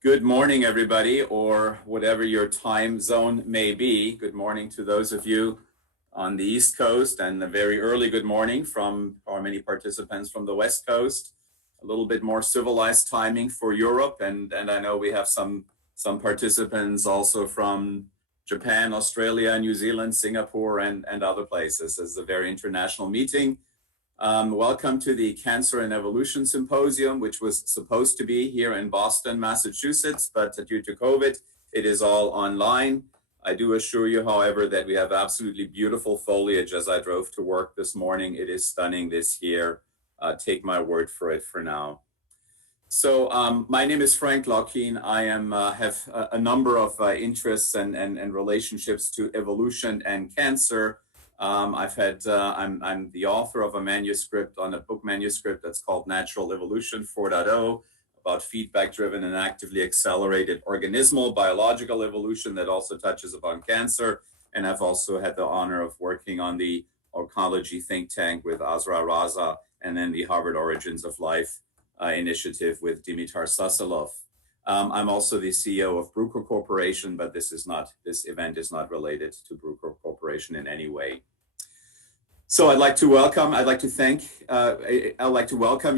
Good morning, everybody, or whatever your time zone may be. Good morning to those of you on the East Coast, and a very early good morning from our many participants from the West Coast. A little bit more civilized timing for Europe, and I know we have some participants also from Japan, Australia, New Zealand, Singapore, and other places. This is a very international meeting. Welcome to the Cancer and Evolution Symposium, which was supposed to be here in Boston, Massachusetts, but due to COVID, it is all online. I do assure you, however, that we have absolutely beautiful foliage as I drove to work this morning. It is stunning this year. Take my word for it for now. So my name is Frank Laukien. I have a number of interests and relationships to evolution and cancer. I'm the author of a book manuscript that's called Natural Evolution 4.0, about feedback-driven and actively accelerated organismal biological evolution that also touches upon cancer. And I've also had the honor of working on the oncology think tank with Azra Raza, and then the Harvard Origins of Life initiative with Dimitar Sasalov. I'm also the CEO of Bruker Corporation, but this event is not related to Bruker Corporation in any way. So I'd like to welcome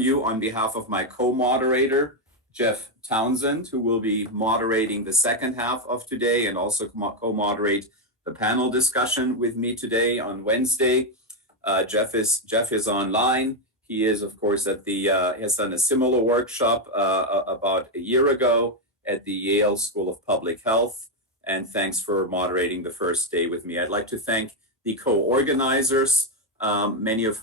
you on behalf of my co-moderator, Jeff Townsend, who will be moderating the second half of today and also co-moderate the panel discussion with me today on Wednesday. Jeff is online. He is, of course, has done a similar workshop about a year ago at the Yale School of Public Health. And thanks for moderating the first day with me. I'd like to thank the co-organizers, all of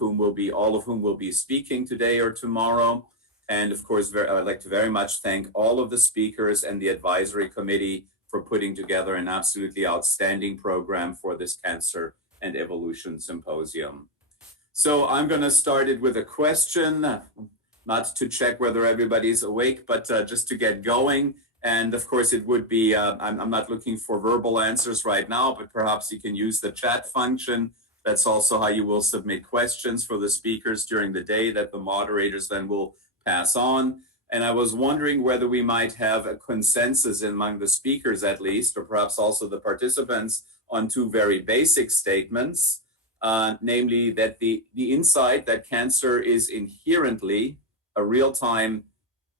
whom will be speaking today or tomorrow. And of course, I'd like to very much thank all of the speakers and the advisory committee for putting together an absolutely outstanding program for this Cancer and Evolution Symposium. So I'm going to start it with a question, not to check whether everybody's awake, but just to get going. And of course, it would be, I'm not looking for verbal answers right now, but perhaps you can use the chat function. That's also how you will submit questions for the speakers during the day that the moderators then will pass on. And I was wondering whether we might have a consensus among the speakers at least, or perhaps also the participants, on two very basic statements. Namely that the insight that cancer is inherently a real-time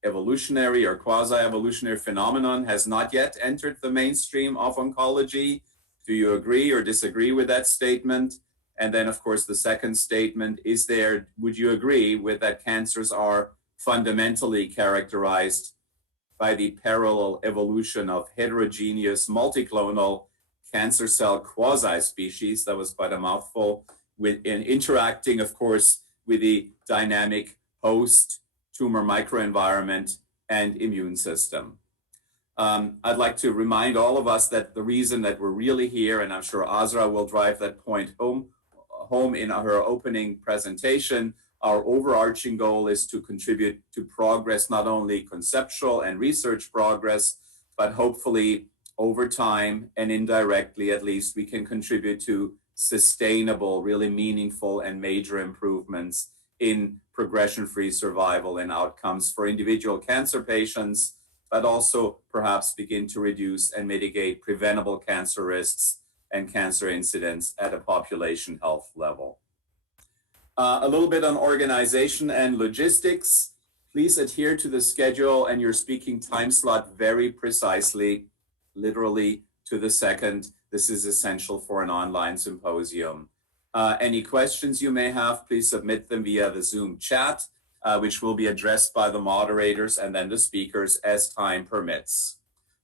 evolutionary or quasi-evolutionary phenomenon has not yet entered the mainstream of oncology. Do you agree or disagree with that statement? And then, of course, the second statement is would you agree with that cancers are fundamentally characterized by the parallel evolution of heterogeneous multiclonal cancer cell quasi-species, that was quite a mouthful, in interacting, of course, with the dynamic host, tumor microenvironment, and immune system. I'd like to remind all of us that the reason that we're really here, and I'm sure Azra will drive that point home in her opening presentation, our overarching goal is to contribute to progress, not only conceptual and research progress, but hopefully over time and indirectly, at least, we can contribute to sustainable, really meaningful and major improvements in progression-free survival and outcomes for individual cancer patients, but also perhaps begin to reduce and mitigate preventable cancer risks and cancer incidence at a population health level. A little bit on organization and logistics. Please adhere to the schedule and your speaking time slot very precisely, literally to the second. This is essential for an online symposium. Any questions you may have, please submit them via the Zoom chat, which will be addressed by the moderators and then the speakers as time permits.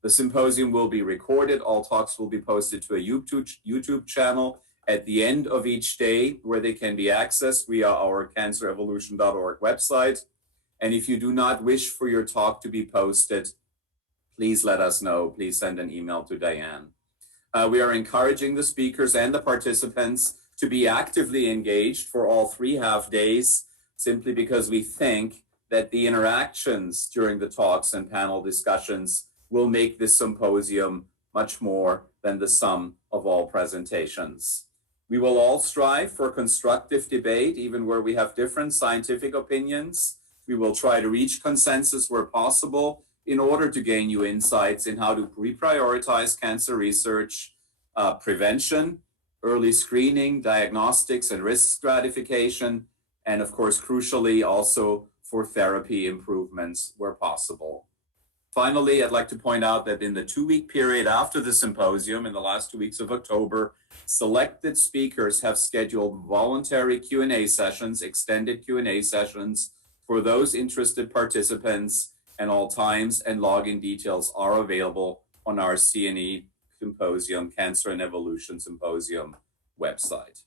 The symposium will be recorded. All talks will be posted to a YouTube channel at the end of each day, where they can be accessed via our cancerevolution.org website. And if you do not wish for your talk to be posted, please let us know. Please send an email to Diane. We are encouraging the speakers and the participants to be actively engaged for all 3 half days, simply because we think that the interactions during the talks and panel discussions will make this symposium much more than the sum of all presentations. We will all strive for constructive debate, even where we have different scientific opinions. We will try to reach consensus where possible, in order to gain new insights in how to reprioritize cancer research, prevention, early screening, diagnostics, and risk stratification, and of course, crucially, also for therapy improvements where possible. Finally, I'd like to point out that in the 2-week period after the symposium, in the last 2 weeks of October, selected speakers have scheduled voluntary Q&A sessions, extended Q&A sessions for those interested participants, and all times and login details are available on our CNE Symposium, Cancer and Evolution Symposium website.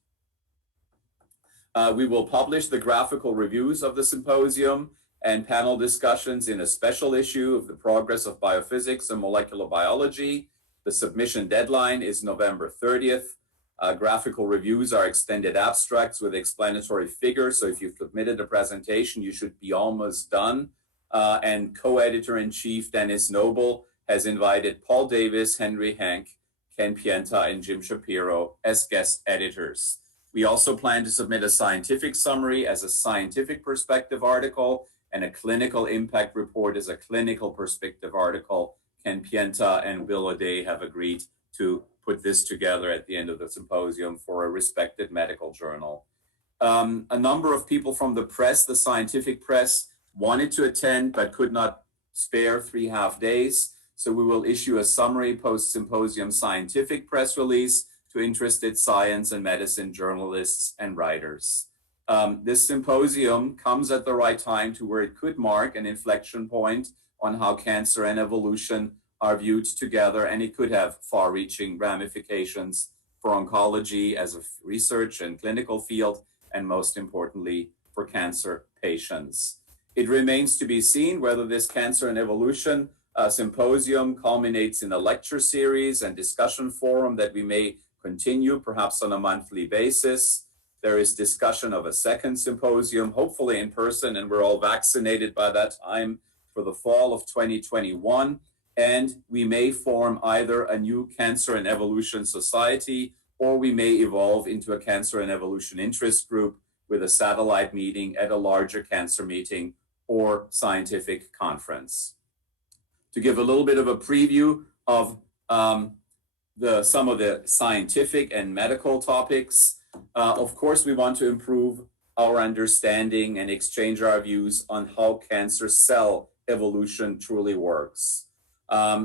We will publish the graphical reviews of the symposium and panel discussions in a special issue of the Progress of Biophysics and Molecular Biology. The submission deadline is November 30th. Graphical reviews are extended abstracts with explanatory figures. So if you've submitted a presentation, you should be almost done. And co-editor-in-chief Dennis Noble has invited Paul Davis, Henry Hank, Ken Pienta, and Jim Shapiro as guest editors. We also plan to submit a scientific summary as a scientific perspective article and a clinical impact report as a clinical perspective article. Ken Pienta and Bill O'Day have agreed to put this together at the end of the symposium for a respected medical journal. A number of people from the press, the scientific press, wanted to attend but could not spare 3 half days. So we will issue a summary post-symposium scientific press release to interested science and medicine journalists and writers. This symposium comes at the right time to where it could mark an inflection point on how cancer and evolution are viewed together, and it could have far-reaching ramifications for oncology as a research and clinical field, and most importantly, for cancer patients. It remains to be seen whether this Cancer and Evolution symposium culminates in a lecture series and discussion forum that we may continue, perhaps on a monthly basis. There is discussion of a second symposium, hopefully in person, and we're all vaccinated by that time, for the fall of 2021. And we may form either a new Cancer and Evolution Society, or we may evolve into a Cancer and Evolution interest group with a satellite meeting at a larger cancer meeting or scientific conference. To give a little bit of a preview of some of the scientific and medical topics, of course, we want to improve our understanding and exchange our views on how cancer cell evolution truly works.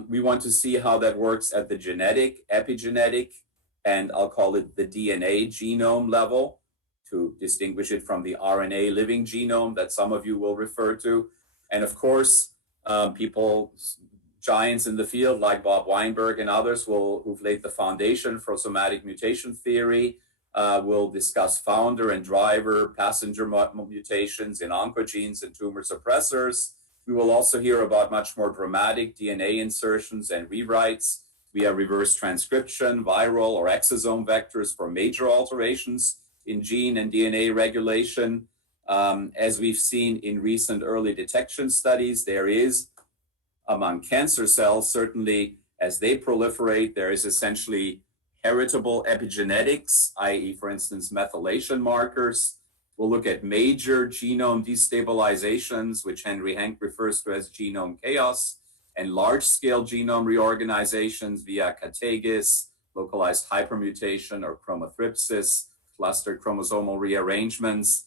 We want to see how that works at the genetic, epigenetic, and I'll call it the DNA genome level, to distinguish it from the RNA living genome that some of you will refer to. And of course, giants in the field like Bob Weinberg and others who've laid the foundation for somatic mutation theory, will discuss founder and driver passenger mutations in oncogenes and tumor suppressors. We will also hear about much more dramatic DNA insertions and rewrites via reverse transcription, viral or exosome vectors for major alterations in gene and DNA regulation. As we've seen in recent early detection studies, there is, among cancer cells, certainly as they proliferate, there is essentially heritable epigenetics, i.e., for instance, methylation markers. We'll look at major genome destabilizations, which Henry Hank refers to as genome chaos, and large-scale genome reorganizations via catagis, localized hypermutation or chromothripsis, clustered chromosomal rearrangements.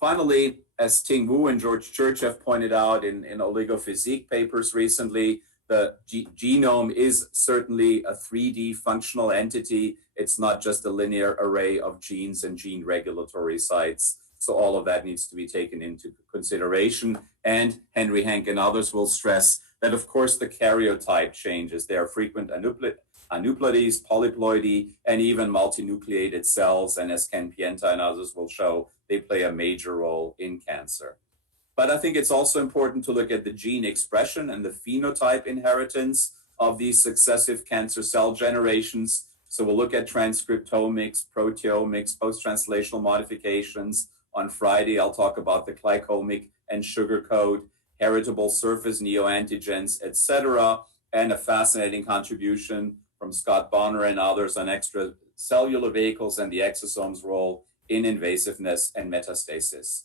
Finally, as Ting Wu and George Church have pointed out in oligophysique papers recently, the genome is certainly a 3D functional entity. It's not just a linear array of genes and gene regulatory sites. So all of that needs to be taken into consideration. And Henry Hank and others will stress that, of course, the karyotype changes. There are frequent aneuploidies, polyploidy, and even multinucleated cells. And as Ken Pienta and others will show, they play a major role in cancer. But I think it's also important to look at the gene expression and the phenotype inheritance of these successive cancer cell generations. So we'll look at transcriptomics, proteomics, post-translational modifications. On Friday, I'll talk about the glycomic and sugar code, heritable surface neoantigens, etc., and a fascinating contribution from Scott Bonner and others on extracellular vehicles and the exosome's role in invasiveness and metastasis.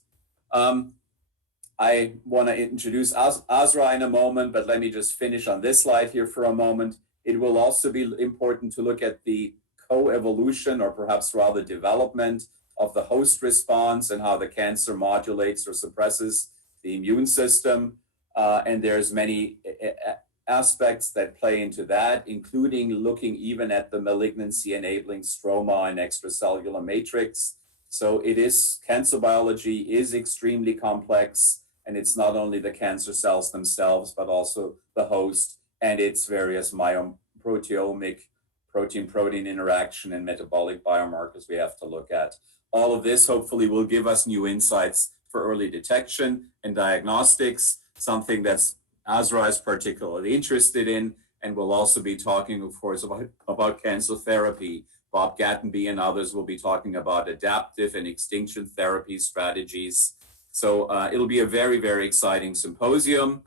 I want to introduce Azra in a moment, but let me just finish on this slide here for a moment. It will also be important to look at the coevolution, or perhaps rather development, of the host response and how the cancer modulates or suppresses the immune system. And there's many aspects that play into that, including looking even at the malignancy enabling stroma and extracellular matrix. So cancer biology is extremely complex, and it's not only the cancer cells themselves, but also the host and its various proteomic protein-protein interaction and metabolic biomarkers we have to look at. All of this hopefully will give us new insights for early detection and diagnostics, something that's Azra is particularly interested in, and we'll also be talking, of course, about cancer therapy. Bob Gattenby and others will be talking about adaptive and extinction therapy strategies. So it'll be a very, very exciting symposium.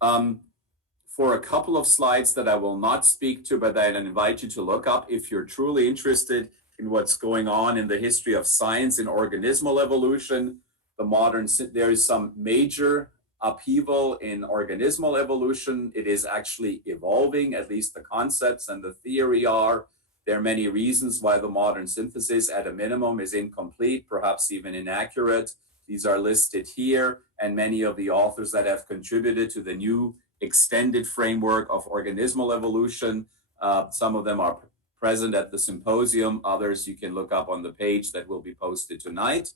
For a couple of slides that I will not speak to, but I invite you to look up if you're truly interested in what's going on in the history of science in organismal evolution. There is some major upheaval in organismal evolution. It is actually evolving, at least the concepts and the theory are. There are many reasons why the modern synthesis at a minimum is incomplete, perhaps even inaccurate. These are listed here, and many of the authors that have contributed to the new extended framework of organismal evolution, some of them are present at the symposium, others you can look up on the page that will be posted tonight.